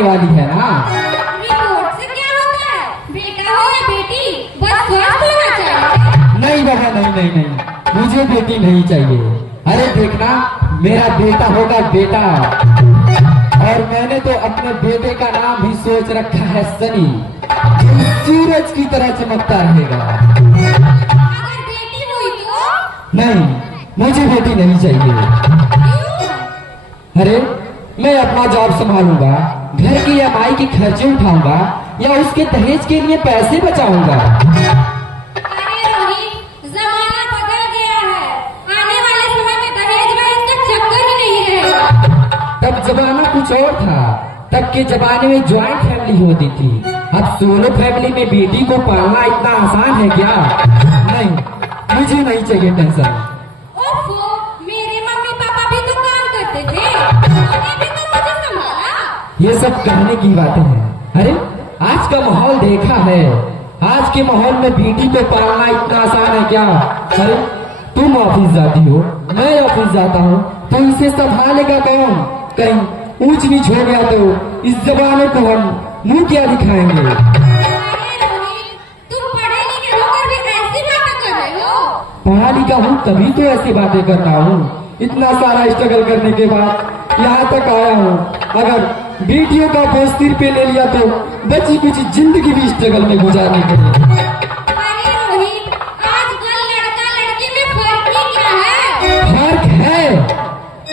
आने वाली है ना। रिपोर्ट से क्या होता है? बेटा हो या बेटी, बस स्वस्थ होना चाहिए। नहीं बाबा, नहीं नहीं नहीं, मुझे बेटी नहीं चाहिए। अरे देखना, मेरा बेटा होगा बेटा। और मैंने तो अपने बेटे का नाम भी सोच रखा है सनी, जो सूरज की तरह चमकता रहेगा। अगर बेटी हुई तो? नहीं, मुझे बेटी नहीं चाहिए। अरे मैं अपना जॉब संभालूंगा, घर की EMI की खर्चे उठाऊंगा या उसके दहेज के लिए पैसे बचाऊंगा। अरे रोहित, जमाना बदल गया है। आने वाले समय में दहेज वहेज का चक्कर ही नहीं रहेगा। तब जमाना कुछ और था। तब के जमाने में ज्वाइंट फैमिली होती थी। अब सोलो फैमिली में बेटी को पालना इतना आसान है क्या? नहीं, मुझे नहीं चाहिए टेंशन। ओफो, मेरे मम्मी पापा भी तो काम करते थे, उन्होंने भी तो मुझे संभाला। ये सब कहने की बातें हैं। अरे आज का माहौल देखा है, आज के माहौल में बेटी को पालना इतना आसान है क्या? अरे तुम ऑफिस जाती हो, मैं ऑफिस जाता हूँ, तो इसे संभालेगा कौन? कहीं ऊंच नीच हो गया तो इस जमाने को हम मुंह क्या दिखाएंगे? अरे रोहित, तुम पढ़े लिखे होकर भी ऐसी बातें कर रहे हो। पढ़ा लिखा हूँ तभी तो ऐसी बातें कर रहा हूँ। इतना सारा स्ट्रगल करने के बाद यहाँ तक आया हूँ। अगर बेटियों का बोझ सिर पे ले लिया तो बची कुछ जिंदगी भी स्ट्रगल में गुजारने के लिए। अरे रोहित, आजकल लड़का लड़की में फर्क ही क्या है? फर्क है।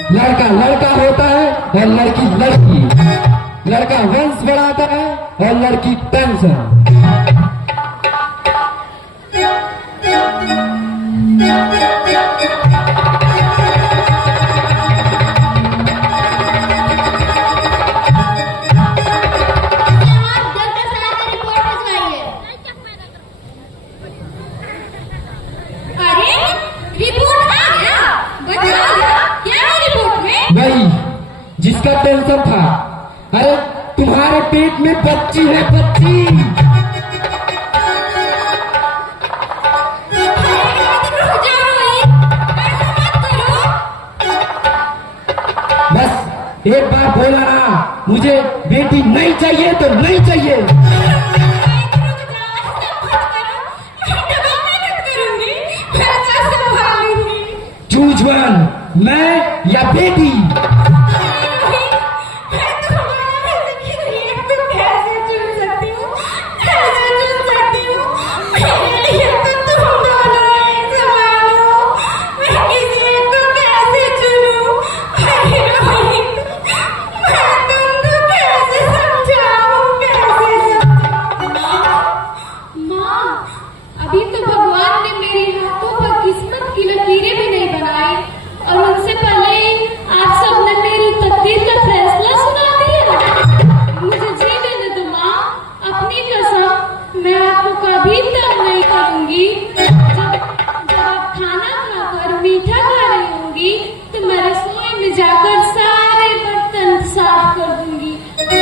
लड़का लड़का होता है और लड़की लड़की। लड़का वंश बढ़ाता है और लड़की टेंशन। वही जिसका टेंशन था। अरे तुम्हारे पेट में बच्ची है, बच्ची। बस एक बार बोला ना, मुझे बेटी नहीं चाहिए तो नहीं चाहिए। चूज वन, मैं या बेटी। अभी तो भगवान ने मेरे हाथों पर किस्मत की लकीरें भी नहीं बनाई, और उनसे पहले आप सबने मेरी तकदीर का फैसला सुना दिया। मुझे जीने दे दो माँ, अपनी कसम, मैं आपको कभी तंग नहीं करूंगी। जब आप खाना खाकर मीठा खा रही होंगी तो मैं रसोई में जाकर सारे बर्तन साफ कर दूंगी।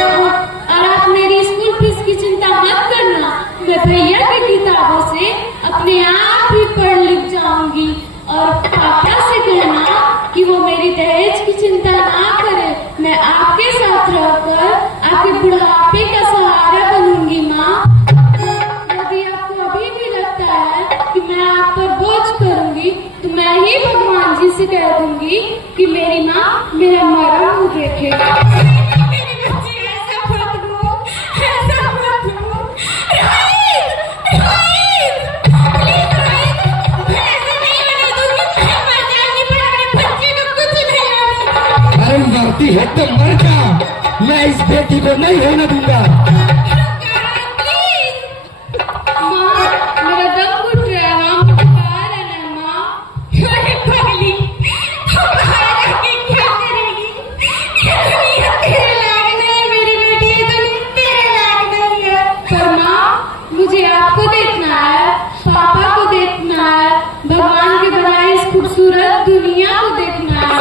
और आप मेरी स्कूल फीस की चिंता मत करना, मैं भैया की किताबों से अपने आप ही पढ़ लिख जाऊंगी। और पापा से कहना कि वो मेरी दहेज की चिंता ना करे, मैं आपके साथ रहकर आपके बुढ़ापे का सहारा बनूंगी माँ। यदि आपको अभी भी लगता है कि मैं आप पर बोझ करूंगी तो मैं ही भगवान जी से कह दूंगी कि मेरी माँ मेरा मरण मुँह देखे। मरती है तो मर जा, मैं इस बेटी को नहीं होने दूंगा। माँ, मेरा दम घुट रहा है, माँ मुझे बाहर आना है माँ। अरे पगली, तुम बाहर आके क्या करेगी? ये दुनिया तेरे लायक नहीं है मेरी बेटी, ये दुनिया तेरे लायक नहीं है। पर माँ, मुझे आपको देखना है, पापा को देखना है, भगवान के बनाए इस खूबसूरत दुनिया को देखना है।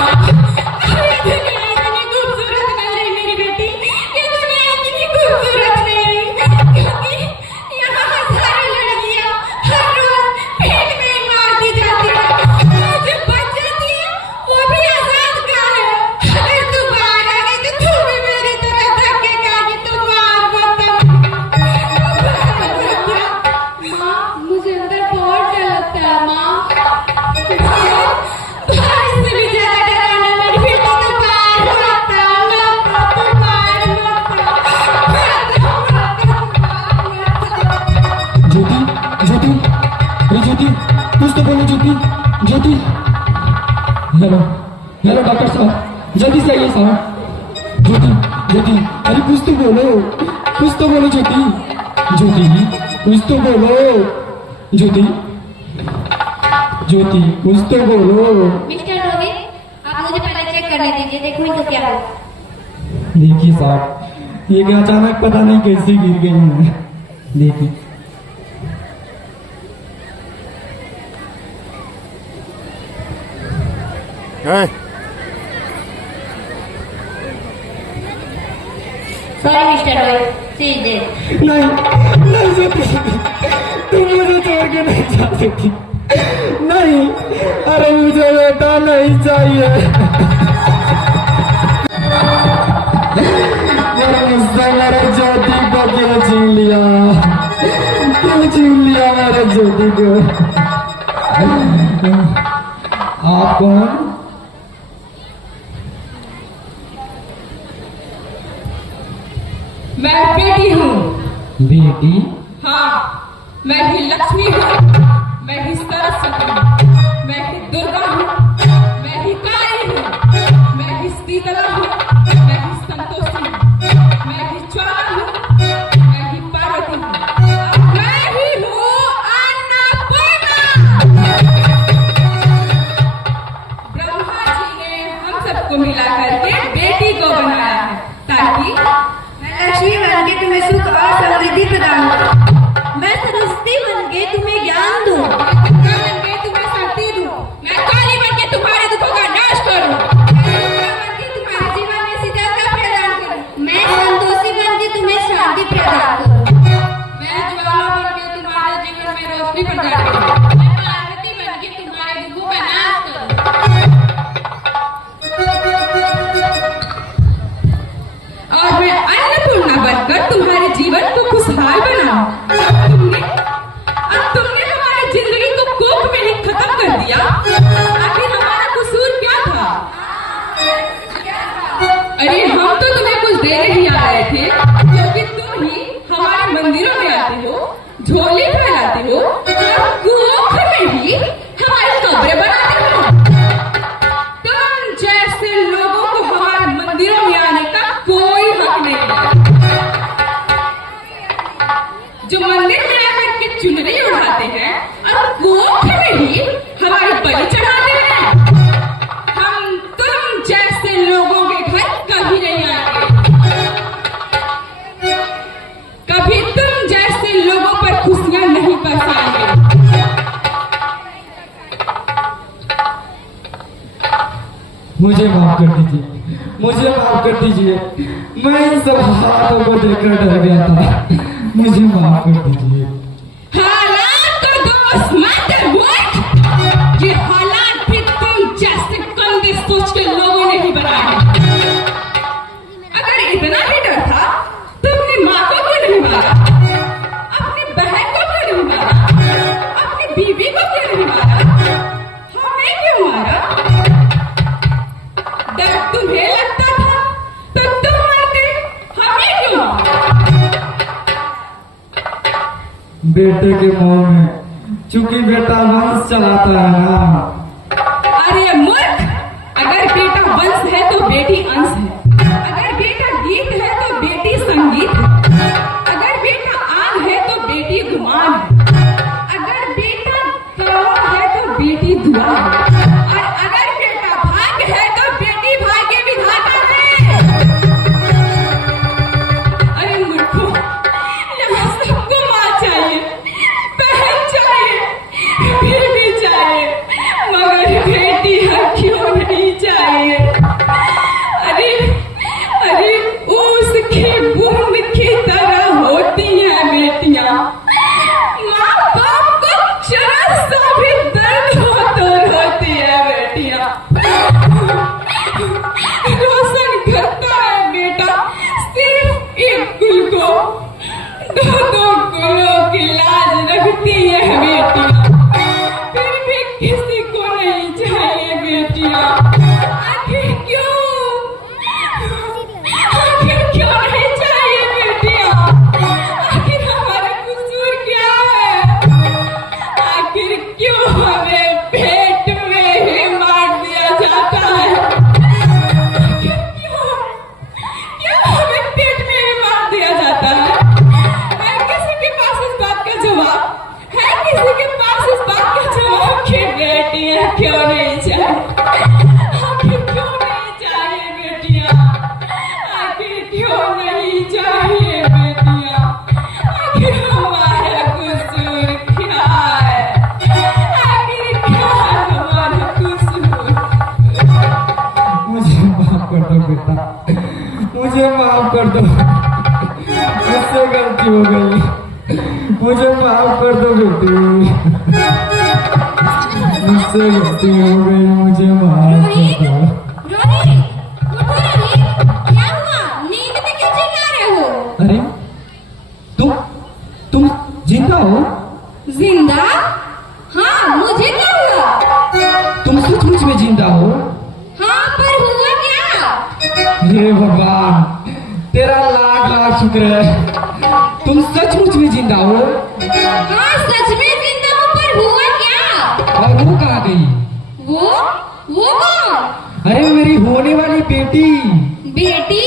बोलो ज्योति, ज्योति। हेलो हेलो डॉक्टर साहब, जल्दी से आइए साहब। ज्योति ज्योति, अरे कुछ तो बोलो, कुछ तो बोलो ज्योति, ज्योति कुछ तो बोलो, ज्योति ज्योति कुछ तो बोलो। मिस्टर रोहित, आप मुझे पहले चेक करने दीजिए, देखो इनको क्या हुआ। देखिए साहब, ये क्या अचानक पता नहीं कैसे गिर गई है। देखिए सॉरी मिस्टर रोहित, सीधे नहीं नहीं ज्योति, तुम मुझे छोड़ के नहीं जा सकती। नहीं, अरे मुझे बेटा नहीं चाहिए। मेरे ज्योति को क्यों छीन लिया, क्यों छीन लिया मेरे ज्योति को। आप कौन? मैं बेटी हूँ। बेटी? हाँ, मैं ही लक्ष्मी हूँ, मैं ही सरस्वती हूँ, मैं ही दुर्गा हूँ, मैं ही काली हूँ, मैं ही शीतला हूँ, मैं ही संतोषी हूँ, मैं ही ज्वाला हूँ, मैं ही पार्वती हूँ, और मैं ही हूँ अन्नपूर्णा। ब्रह्मा जी ने हम सबको मिला करके बेटी को बनाया है ताकि लक्ष्मी बन के तुम्हें सुख और समृद्धि प्रदान करूं। मैं सरस्वती बन के तुम्हें ज्ञान दूं। मैं गंगा बन के तुम्हें शक्ति दूं। मैं काली बन के तुम्हारे दुखों का नाश करूं। मैं दुर्गा बन के तुम्हारे जीवन में शीतलता प्रदान करूं। मैं संतोषी बन के तुम्हें शांति प्रदान करूं। मैं ज्वाला बन के तुम्हारे जीवन में रोशनी प्रदान करूं। मैं पार्वती बन के तुम्हारे दुखों का नाश करूं। और मैं अन्नपूर्णा बनकर तुम्हारे जीवन को खुशहाल बनाऊं। अब तुमने हमारी जिंदगी को कोख में ही खत्म कर दिया। आखिर हमारा कसूर क्या था? अरे हम तो तुम्हें कुछ देने ही आ रहे थे, क्योंकि तुम ही हमारे मंदिरों में आते हो, झोले फैलाते हो और कोख में ही हमारी कब्रें बनाते हो। तुम जैसे लोगों को हमारे मंदिरों में आने का कोई हक नहीं है। जो मंदिर में आकर के चुनरी उड़ाते हैं और कोख में ही हमारी बलि चढ़ाते हैं, हम तुम जैसे लोगों के घर कभी नहीं आएंगे। कभी तुम जैसे लोगों पर खुशियां नहीं बरसाएंगे। मुझे माफ कर दीजिए, मुझे माफ कर दीजिए। मैं इन सब हालातों को देखकर डर गया था। मुझे माफ कर दीजिए। हालात का दोस्त मत बोल। ये हालात भी तुम जैसे गंदे सोच के लोगों ने ही बनाए हैं। अगर इतना ही डर था तो अपनी माँ को क्यों नहीं मारा? अपनी बहन को क्यों नहीं मारा? अपनी बीवी को क्यों नहीं मारा? हमें क्यों मारा? डर तुम्हें लगता था तो तुम मरते, हमें क्यों मारा? बेटे के मुंह में, चूंकि बेटा वंश चलाता है ना। अरे मूर्ख, अगर बेटा वंश है तो बेटी अंश है। अगर बेटा गीत है तो बेटी संगीत है। अगर बेटा आग है तो बेटी गुमान है। अगर बेटा कौन है तो बेटी दुआ है। और अगर बेटा भाग्य है तो बेटी भाग्य विधाता है। अरे मूर्खों, यहाँ सबको माँ चाहिए, बहन चाहिए, फिर भी चाहिए, मगर बेटी क्यों नहीं चाहिए? अरे अरे उसकी बूंद की तरह होती हैं बेटियां। माँ बाप को जरा सा भी दर्द हो तो रोती है बेटियां। रोशन करता है बेटा सिर्फ एक कुल को, दो कुलों की लाज रखती है बेटियां। फिर भी किसी को नहीं चाहिए बेटियां। आखिर क्यों? आखिर क्यों नहीं चाहिए बेटियां? आखिर हमारा कसूर क्या है? आखिर क्यों हमें गलती हो गई, मुझे माफ कर दो बेटी, मुझसे गलती हो गई, मुझे माफ कर दो। रोहित, उठो रोहित, क्या हुआ? नींद में क्यों चिल्ला रहे हो? अरे तुम जिंदा हो? जिंदा? हाँ, मुझे क्या हुआ? तुम सचमुच में जिंदा हो? हाँ, पर हुआ क्या? हे भगवान, तेरा लाख लाख शुक्र है, तुम सचमुच में जिंदा हो। हाँ, सच में जिंदा हूँ, पर हुआ क्या? और वो कहाँ गई? वो कौन? अरे मेरी होने वाली बेटी। बेटी?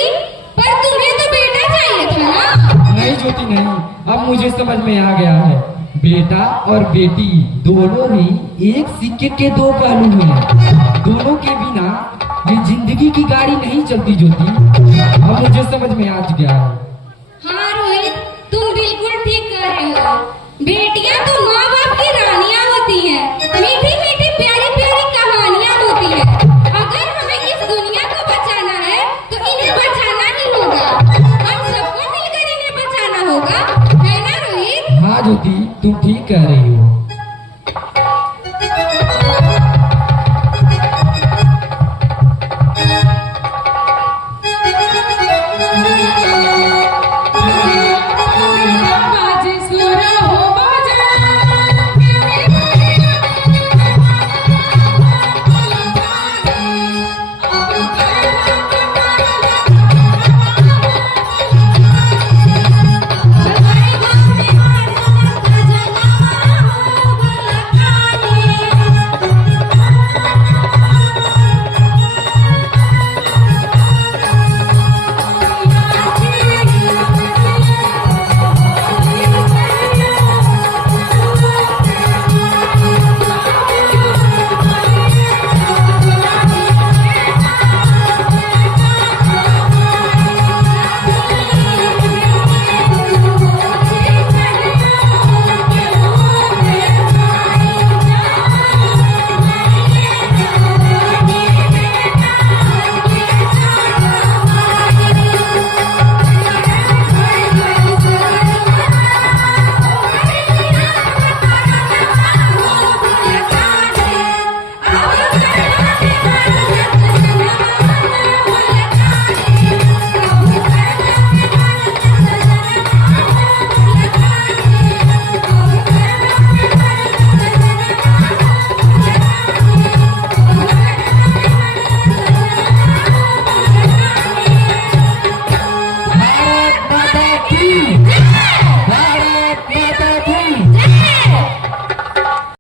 पर तुम्हें तो बेटा चाहिए था ना? नहीं ज्योति नहीं, अब मुझे समझ में आ गया है, बेटा और बेटी दोनों ही एक सिक्के के दो पहलू हैं, दोनों के बिना ये जिंदगी की गाड़ी नहीं चलती ज्योति, अब मुझे समझ में आ गया है। हाँ रोहित, तुम बिल्कुल ठीक कह रहे हो। बेटियां तो माँ बाप की रानियां होती हैं, मीठी मीठी प्यारी प्यारी कहानियां होती हैं। अगर हमें इस दुनिया को बचाना है तो इन्हें बचाना ही होगा, हम सबको मिलकर इन्हें बचाना होगा, है ना रोहित? हाँ ज्योति, तुम ठीक कह रही हो।